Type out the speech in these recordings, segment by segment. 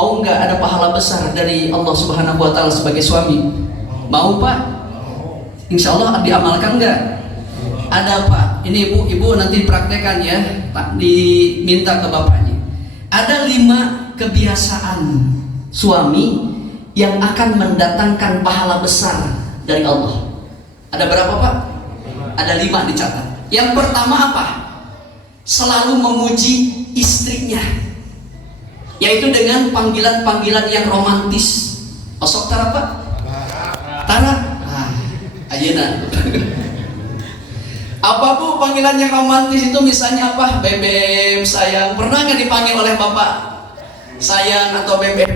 Mau nggak ada pahala besar dari Allah Subhanahu wa Ta'ala sebagai suami? Mau Pak? Insya Allah diamalkan nggak? Ada Pak. Ini ibu nanti praktekan ya. Diminta ke bapaknya. Ada 5 kebiasaan suami yang akan mendatangkan pahala besar dari Allah. Ada berapa Pak? Ada 5 dicatat. Yang pertama apa? Selalu memuji istrinya, yaitu dengan panggilan-panggilan yang romantis. Osok tara Pak? Tara? Ayeuna. Apa Bu panggilan yang romantis itu? Misalnya apa? Bebek, sayang. Pernah nggak dipanggil oleh bapak sayang atau bebek?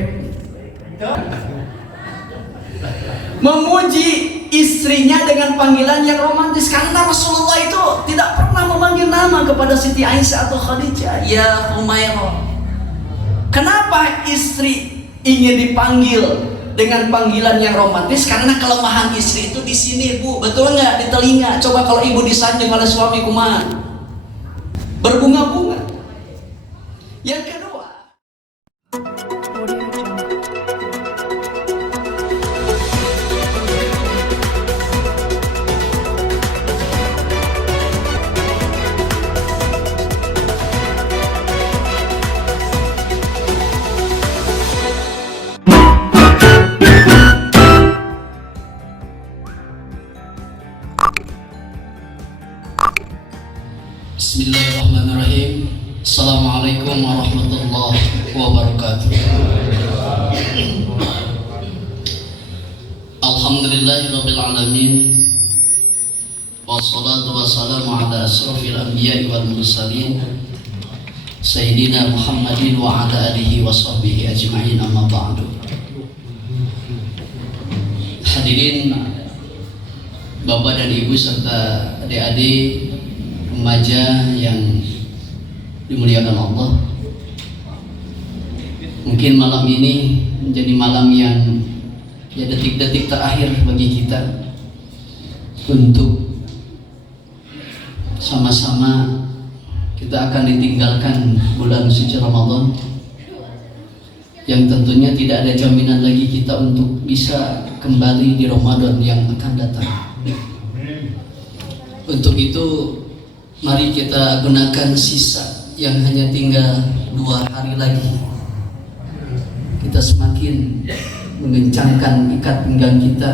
Memuji istrinya dengan panggilan yang romantis, karena Rasulullah itu tidak pernah memanggil nama kepada Siti Aisyah atau Khadijah. Ya Humairah. Kenapa istri ingin dipanggil dengan panggilan yang romantis? Karena kelemahan istri itu di sini Bu, betul nggak? Di telinga. Coba kalau ibu disanjung oleh suami kumaha? Berbunga-bunga. Yang kedua, Bismillahirrahmanirrahim. Assalamualaikum warahmatullahi wabarakatuh. Alhamdulillahirabbil alamin. Wassalatu wassalamu ala asrofil anbiya'i wal mursalin Sayyidina Muhammadin wa ala alihi wa sahbihi ajma'in, amma ba'du. Hadirin Bapak dan Ibu serta adik-adik remaja yang dimuliakan Allah. Mungkin malam ini menjadi malam yang ya detik-detik terakhir bagi kita untuk sama-sama kita akan ditinggalkan bulan suci Ramadan yang tentunya tidak ada jaminan lagi kita untuk bisa kembali di Ramadan yang akan datang. Untuk itu mari kita gunakan sisa yang hanya tinggal 2 hari lagi. Kita semakin mengencangkan ikat pinggang kita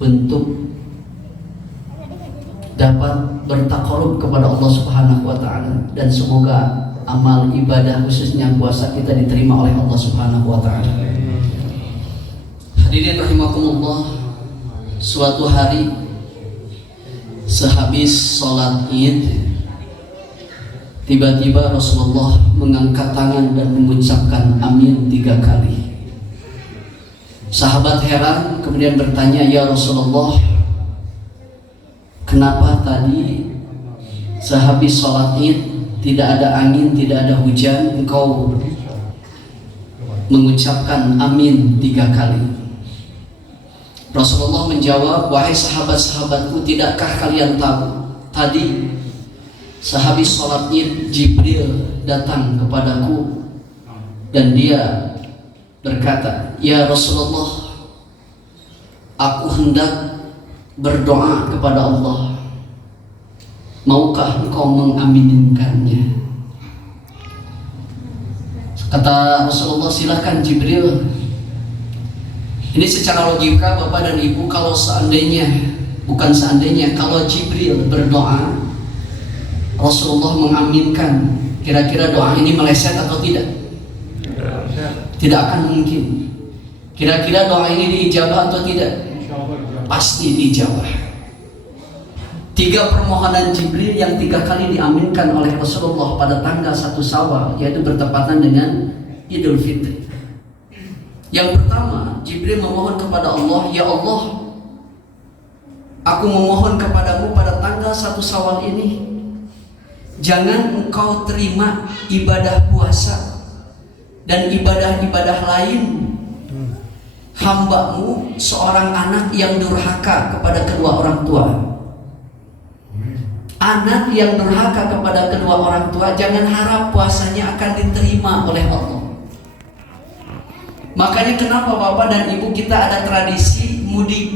untuk dapat bertakarub kepada Allah Subhanahu wa Ta'ala, dan semoga amal ibadah khususnya puasa kita diterima oleh Allah Subhanahu wa Ta'ala. Hadirin rahimakumullah, suatu hari sehabis sholat Id, tiba-tiba Rasulullah mengangkat tangan dan mengucapkan amin 3 kali. Sahabat heran kemudian bertanya, ya Rasulullah, kenapa tadi sehabis sholat Id tidak ada angin, tidak ada hujan, engkau mengucapkan amin 3 kali? Rasulullah menjawab, wahai sahabat-sahabatku, tidakkah kalian tahu tadi sehabis sholat Id Jibril datang kepadaku dan dia berkata, ya Rasulullah, aku hendak berdoa kepada Allah, maukah engkau mengaminkannya? Kata Rasulullah, silakan Jibril. Ini secara logika Bapak dan Ibu, kalau seandainya, bukan seandainya, kalau Jibril berdoa Rasulullah mengaminkan, kira-kira doa ini meleset atau tidak? Tidak akan mungkin. Kira-kira doa ini diijabah atau tidak? Pasti diijabah. 3 permohonan Jibril yang 3 kali diaminkan oleh Rasulullah pada tanggal 1 Syawal, yaitu bertepatan dengan Idul Fitri. Yang pertama, Jibril memohon kepada Allah, ya Allah, aku memohon kepadamu pada tanggal 1 Syawal ini, jangan engkau terima ibadah puasa dan ibadah-ibadah lain hamba-Mu seorang anak yang durhaka kepada kedua orang tua. Anak yang durhaka kepada kedua orang tua, jangan harap puasanya akan diterima oleh Allah. Makanya kenapa Bapak dan Ibu kita ada tradisi mudik.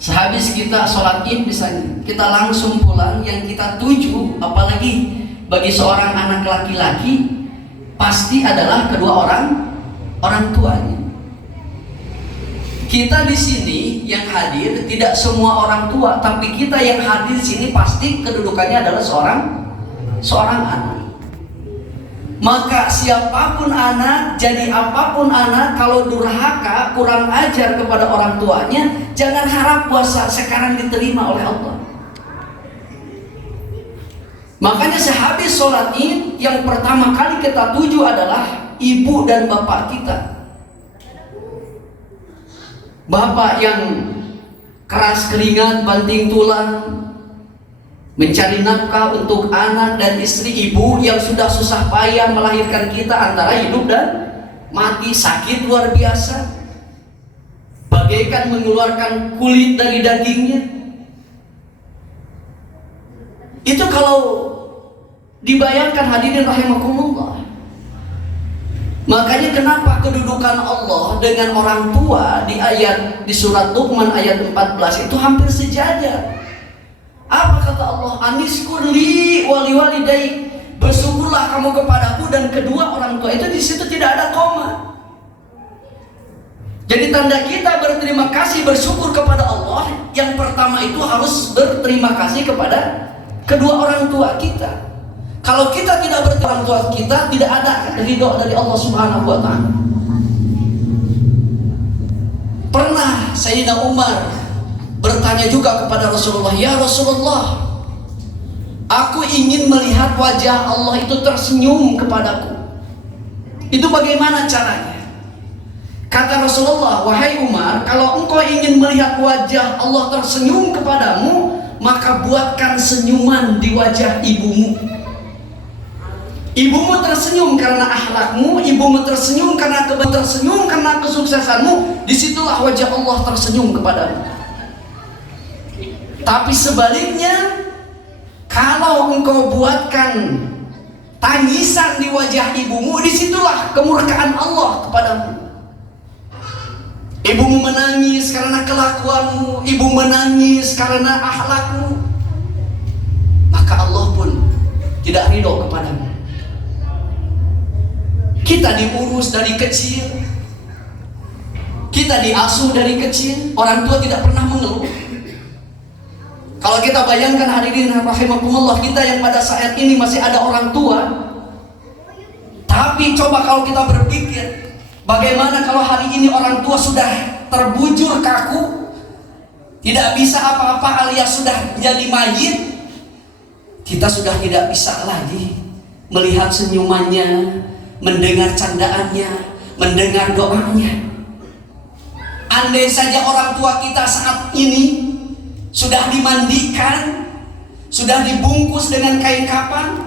Sehabis kita sholat id misalnya, kita langsung pulang. Yang kita tuju, apalagi bagi seorang anak laki-laki, pasti adalah kedua orang tuanya. Kita di sini yang hadir tidak semua orang tua, tapi kita yang hadir di sini pasti kedudukannya adalah seorang anak. Maka siapapun anak, jadi apapun anak, kalau durhaka, kurang ajar kepada orang tuanya, jangan harap puasa sekarang diterima oleh Allah. Makanya sehabis sholat id, yang pertama kali kita tuju adalah ibu dan bapak kita. Bapak yang keras keringat, banting tulang, mencari nafkah untuk anak dan istri. Ibu yang sudah susah payah melahirkan kita antara hidup dan mati, sakit luar biasa, bagaikan mengeluarkan kulit dari dagingnya. Itu kalau dibayangkan hadirin rahimakumullah. Makanya kenapa kedudukan Allah dengan orang tua di surat Luqman ayat 14 itu hampir sejajar. Apa kata Allah? Aniskur li wali walidai, bersyukurlah kamu kepadaku dan kedua orang tua. Itu di situ tidak ada koma. Jadi tanda kita berterima kasih, bersyukur kepada Allah, yang pertama itu harus berterima kasih kepada kedua orang tua kita. Kalau kita tidak berterima kasih orang tua kita, tidak ada ridho dari Allah Subhanahu wa taala. Pernah Sayyidina Umar bertanya juga kepada Rasulullah, "Ya Rasulullah, aku ingin melihat wajah Allah itu tersenyum kepadaku. Itu bagaimana caranya?" Kata Rasulullah, "Wahai Umar, kalau engkau ingin melihat wajah Allah tersenyum kepadamu, maka buatkan senyuman di wajah ibumu. Ibumu tersenyum karena akhlakmu, ibumu tersenyum karena tersenyum karena kesuksesanmu, disitulah wajah Allah tersenyum kepadamu. Tapi sebaliknya, kalau engkau buatkan tangisan di wajah ibumu, disitulah kemurkaan Allah kepadamu. Ibumu menangis karena kelakuanmu, ibu menangis karena akhlakmu, maka Allah pun tidak ridho kepadamu. Kita diurus dari kecil, kita diasuh dari kecil, orang tua tidak pernah mengeluh. Kalau kita bayangkan hadirin rahimakumullah, kita yang pada saat ini masih ada orang tua, tapi coba kalau kita berpikir, bagaimana kalau hari ini orang tua sudah terbujur kaku, tidak bisa apa-apa alias sudah menjadi mayit, kita sudah tidak bisa lagi melihat senyumannya, mendengar candaannya, mendengar doanya. Andai saja orang tua kita saat ini sudah dimandikan, sudah dibungkus dengan kain kafan,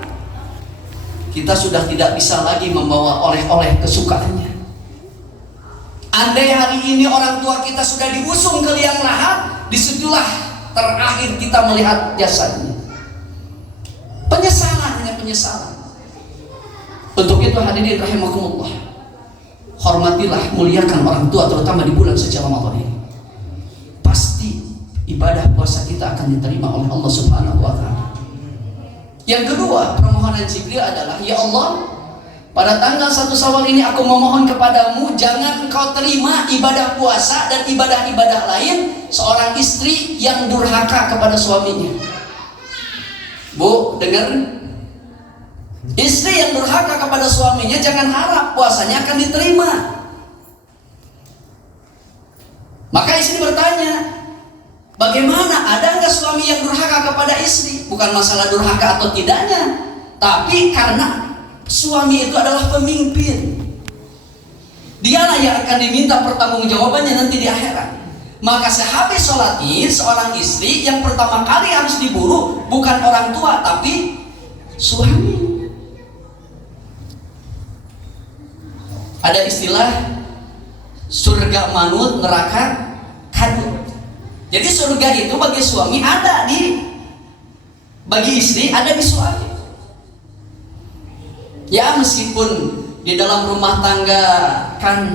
kita sudah tidak bisa lagi membawa oleh-oleh kesukaannya. Andai hari ini orang tua kita sudah diusung ke liang lahat, disitulah terakhir kita melihat jasadnya. Penyesalan, hanya penyesalan. Untuk itu hadirin rahimakumullah, hormatilah, muliakan orang tua, terutama di bulan suci Ramadan ini. Pasti ibadah puasa kita akan diterima oleh Allah Subhanahu wa taala. Yang kedua, permohonan Jibril adalah, "Ya Allah, pada tanggal 1 Syawal ini aku memohon kepadamu, jangan engkau terima ibadah puasa dan ibadah-ibadah lain seorang istri yang durhaka kepada suaminya." Bu, dengar? Istri yang durhaka kepada suaminya, jangan harap puasanya akan diterima. Maka istri bertanya, bagaimana, ada nggak suami yang durhaka kepada istri? Bukan masalah durhaka atau tidaknya, tapi karena suami itu adalah pemimpin, dialah yang akan diminta pertanggungjawabannya nanti di akhirat. Maka sehabis sholat id, seorang istri yang pertama kali harus diburu bukan orang tua, tapi suami. Ada istilah surga manut, neraka kadut. Jadi surga itu bagi suami ada bagi istri ada di suami. Ya, meskipun di dalam rumah tangga kan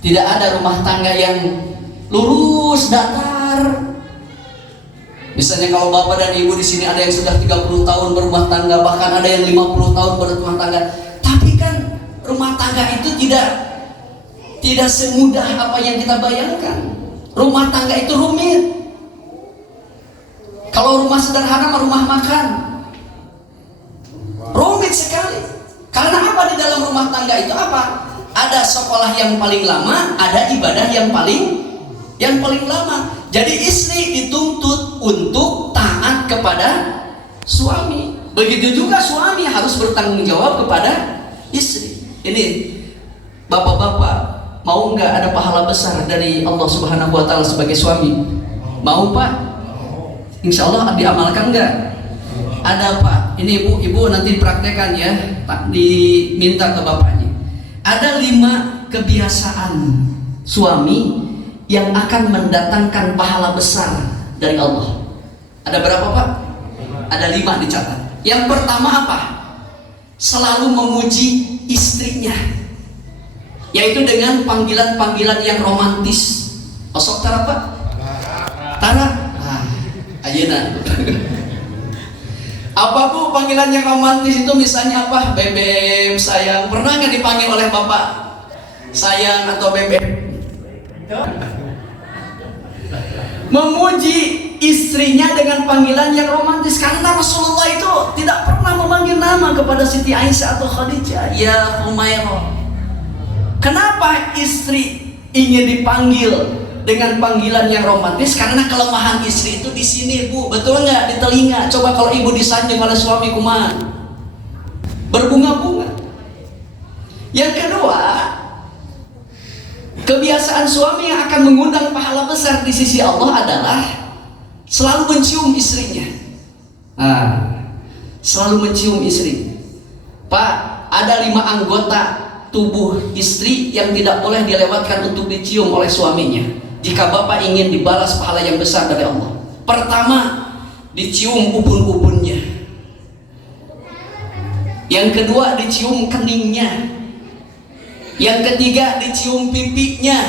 tidak ada rumah tangga yang lurus datar. Misalnya kalau bapak dan ibu di sini ada yang sudah 30 tahun berumah tangga, bahkan ada yang 50 tahun berumah tangga. Tapi kan rumah tangga itu tidak semudah apa yang kita bayangkan. Rumah tangga itu rumit. Kalau rumah sederhana, rumah makan, rumit sekali. Karena apa di dalam rumah tangga itu apa? Ada sekolah yang paling lama, ada ibadah yang paling lama. Jadi istri dituntut untuk taat kepada suami. Begitu juga suami harus bertanggung jawab kepada istri. Ini bapak-bapak, mau nggak ada pahala besar dari Allah Subhanahu wa Ta'ala sebagai suami? Mau Pak? Insya Allah diamalkan nggak? Ada Pak. Ini ibu nanti praktekan ya. Diminta ke bapaknya. Ada 5 kebiasaan suami yang akan mendatangkan pahala besar dari Allah. Ada berapa Pak? Ada 5 dicatat. Yang pertama apa? Selalu memuji istrinya, yaitu dengan panggilan-panggilan yang romantis. Osok tara Pak? Tara? Ayeuna. Apa Bu panggilan yang romantis itu? Misalnya apa? Bebek, sayang. Pernah nggak dipanggil oleh bapak sayang atau bebek? Memuji istrinya dengan panggilan yang romantis, karena Rasulullah itu tidak pernah memanggil nama kepada Siti Aisyah atau Khadijah, ya Humairah. Kenapa istri ingin dipanggil dengan panggilan yang romantis? Karena kelemahan istri itu di sini Bu, betul nggak? Di telinga. Coba kalau ibu disanjung oleh suami kumaha? Berbunga-bunga. Yang kedua, kebiasaan suami yang akan mengundang pahala besar di sisi Allah adalah selalu mencium istrinya. Selalu mencium istri. Pak, ada 5 anggota tubuh istri yang tidak boleh dilewatkan untuk dicium oleh suaminya jika bapak ingin dibalas pahala yang besar dari Allah. Pertama, dicium ubun-ubunnya. Yang kedua, dicium keningnya. Yang ketiga, dicium pipinya.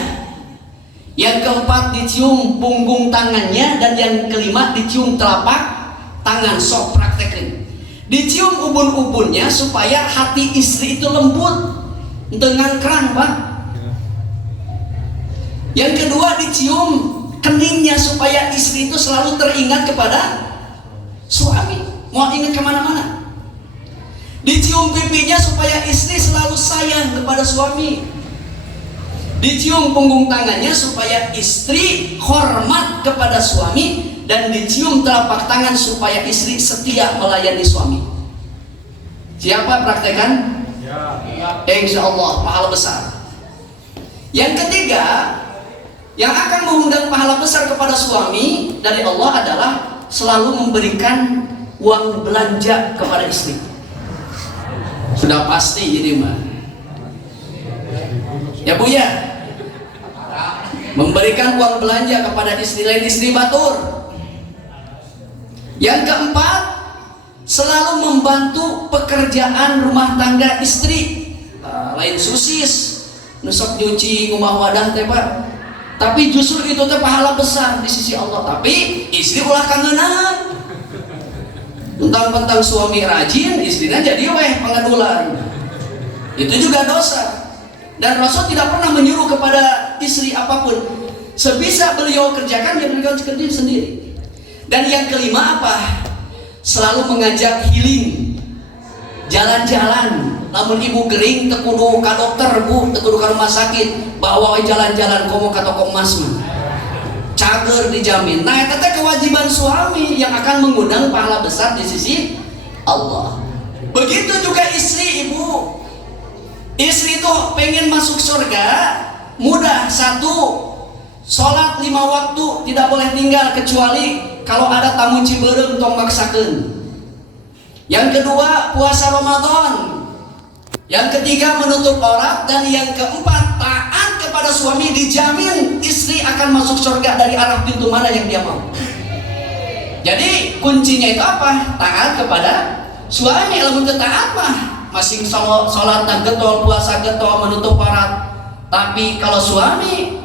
Yang keempat, dicium punggung tangannya. Dan yang kelima, dicium telapak tangan. Sok praktekin. Dicium ubun-ubunnya supaya hati istri itu lembut dengan kerang Pak. Yang kedua, dicium keningnya supaya istri itu selalu teringat kepada suami, mau ingat kemana-mana. Dicium pipinya supaya istri selalu sayang kepada suami. Dicium punggung tangannya supaya istri hormat kepada suami. Dan dicium telapak tangan supaya istri setia melayani suami. Siapa praktekan? Insya Allah pahala besar. Yang ketiga, yang akan mengundang pahala besar kepada suami dari Allah adalah selalu memberikan uang belanja kepada istri. Sudah pasti ini mah. Ya Bu ya, memberikan uang belanja kepada istri, lain istri batur. Yang keempat, selalu membantu pekerjaan rumah tangga istri. Lain susis, nusok nyuci ngumah wadah teh Pak. Tapi justru itu teh pahala besar di sisi Allah. Tapi istri ulah kangenan. Tentang suami rajin, istrinya jadi pengadulan. Itu juga dosa. Dan Rasul tidak pernah menyuruh kepada istri apapun. Sebisa beliau kerjakan, dia beliau kerjain sendiri. Dan yang kelima apa? Selalu mengajak healing, jalan-jalan. Namun ibu gering tekudu ke dokter Bu, tekudu ke rumah sakit, bawa jalan-jalan komo ke toko emas mah. Cager dijamin. Nah, itu kewajiban suami yang akan mengundang pahala besar di sisi Allah. Begitu juga istri ibu. Istri itu pengen masuk surga, mudah. Satu, sholat 5 waktu tidak boleh tinggal kecuali kalau ada tamu Ciberem tong maksakeun. Yang kedua, puasa Ramadan. Yang ketiga, menutup aurat. Dan yang keempat, taat kepada suami. Dijamin istri akan masuk surga dari arah pintu mana yang dia mau. Jadi kuncinya itu apa? Taat kepada suami. Kalau taat mah masing sholat getol, puasa getol, menutup aurat. Tapi kalau suami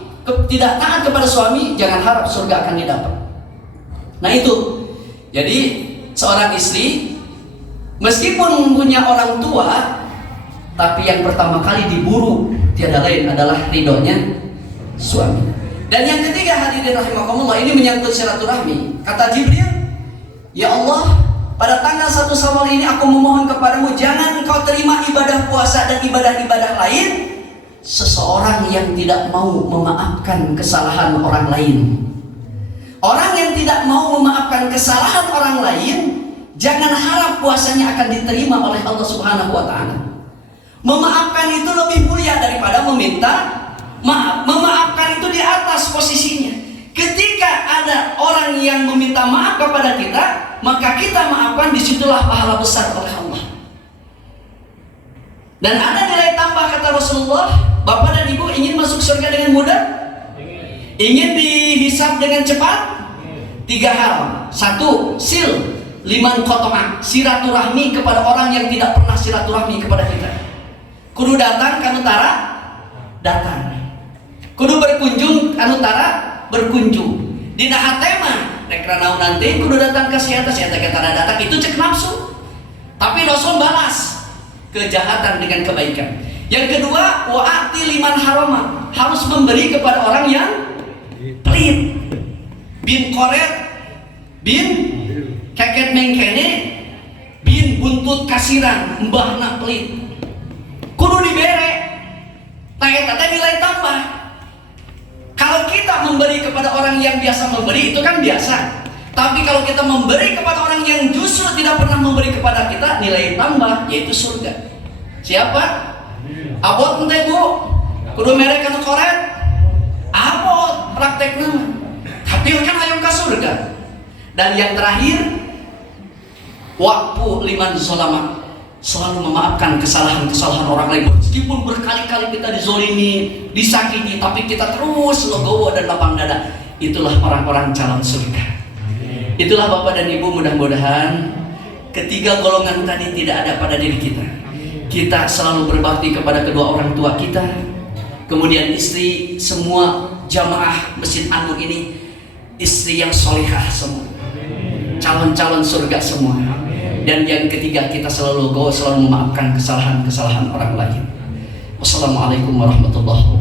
tidak taat kepada suami, jangan harap surga akan didapat. Nah itu. Jadi seorang istri meskipun punya orang tua, tapi yang pertama kali diburu tiada lain adalah ridhonya suami. Dan yang ketiga, hadirin rahimakumullah, ini menyangkut silaturahmi. Kata Jibril, ya Allah, pada tanggal 1 Syawal ini aku memohon kepadamu, jangan engkau terima ibadah puasa dan ibadah-ibadah lain seseorang yang tidak mau memaafkan kesalahan orang lain. Orang yang tidak mau memaafkan kesalahan orang lain, jangan harap puasanya akan diterima oleh Allah Subhanahu wa Ta'ala. Memaafkan itu lebih mulia daripada meminta maaf. Memaafkan itu di atas posisinya. Ketika ada orang yang meminta maaf kepada kita, maka kita maafkan, disitulah pahala besar oleh Allah. Dan ada nilai tambah, kata Rasulullah, Bapak dan Ibu ingin masuk surga dengan mudah? Ingin dihisab dengan cepat? 3 hal. 1, sil liman qata'ah, silaturahmi kepada orang yang tidak pernah silaturahmi kepada kita. Kudu datang kan utara, datang. Kudu berkunjung kan utara, berkunjung. Dina hatema rek ranaun nanti kudu datang ke siata kita datang, itu cek nafsu. Tapi Rasul balas kejahatan dengan kebaikan. Yang kedua, wa'ati liman harama, harus memberi kepada orang yang pelit. Bin koret, bin keket mengkene, bin buntut kasiran, mbahna pelit. Kudu dibere. Tanya nilai tambah. Kalau kita memberi kepada orang yang biasa memberi, itu kan biasa. Tapi kalau kita memberi kepada orang yang justru tidak pernah memberi kepada kita, nilai tambah, yaitu surga. Siapa? Abot ente Bu, kudu merek anu koret. Abot praktek nama. Tapi kan hayang ka surga. Dan yang terakhir, waqfu liman zalama, selalu memaafkan kesalahan-kesalahan orang lain. Meskipun berkali-kali kita dizolimi, disakiti, tapi kita terus legowo dan lapang dada. Itulah orang-orang calon surga. Itulah Bapak dan Ibu, mudah-mudahan ketiga golongan tadi tidak ada pada diri kita. Kita selalu berbakti kepada kedua orang tua kita, kemudian istri, semua jamaah Masjid An-Nur ini istri yang solehah semua, calon-calon surga semua. Dan yang ketiga, kita selalu memaafkan kesalahan-kesalahan orang lain. Wassalamualaikum warahmatullahi wabarakatuh.